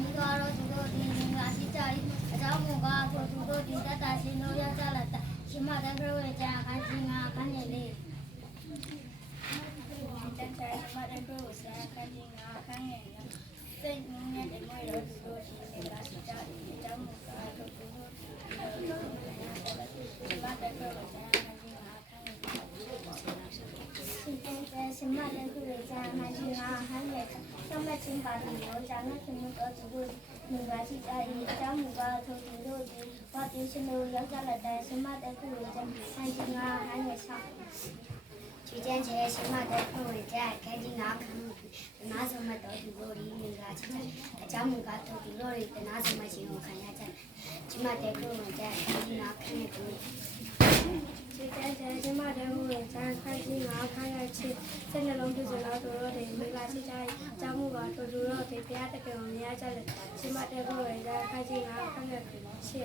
နီကတော့သူတို့ဒီငါရှိကြ၏အကြောင်းမူကားသူတို့ဒီတတ်တာရှင်တို့ရောက်ကြလာတာရှင်မတဲ့ပြုတ်ကြအခန်းကြီးငါအခန်းငယ်လေးတက်ချာရှင်မတဲ့ပြုတ်ဆရာအခန်းကြီးငါအခန်းငယ်လေးစိတ်ငင်းတဲ့မွေးတော့သူတို့ဒီငါရှိကြ၏အကြောင်းမူကားသူတို့ရှင်မတဲ့ပြုတ်ဆရာအခန်းကြီးငါအခန်းငယ်လေးရှင်မတဲ့ပြုတ်ဆရာအခန်းကြီးငါအခန်းငယ်上面请把理由讲那什么个制度，你把去加一张五个投资路的，我就是路要下来的，什么的不为真，看见啊还没上。去见些什么的不为真，看见啊看，拿什么投资路的你个去加，张五个投资路的拿什么钱我看下去，什么的不为真，看见啊看那个。去见些什么的不为真，看见啊看下去，现在龙就是老多了的，没把去加。张木个投资了，对别的给我们家家的，起码得不为在开心啊，看着去。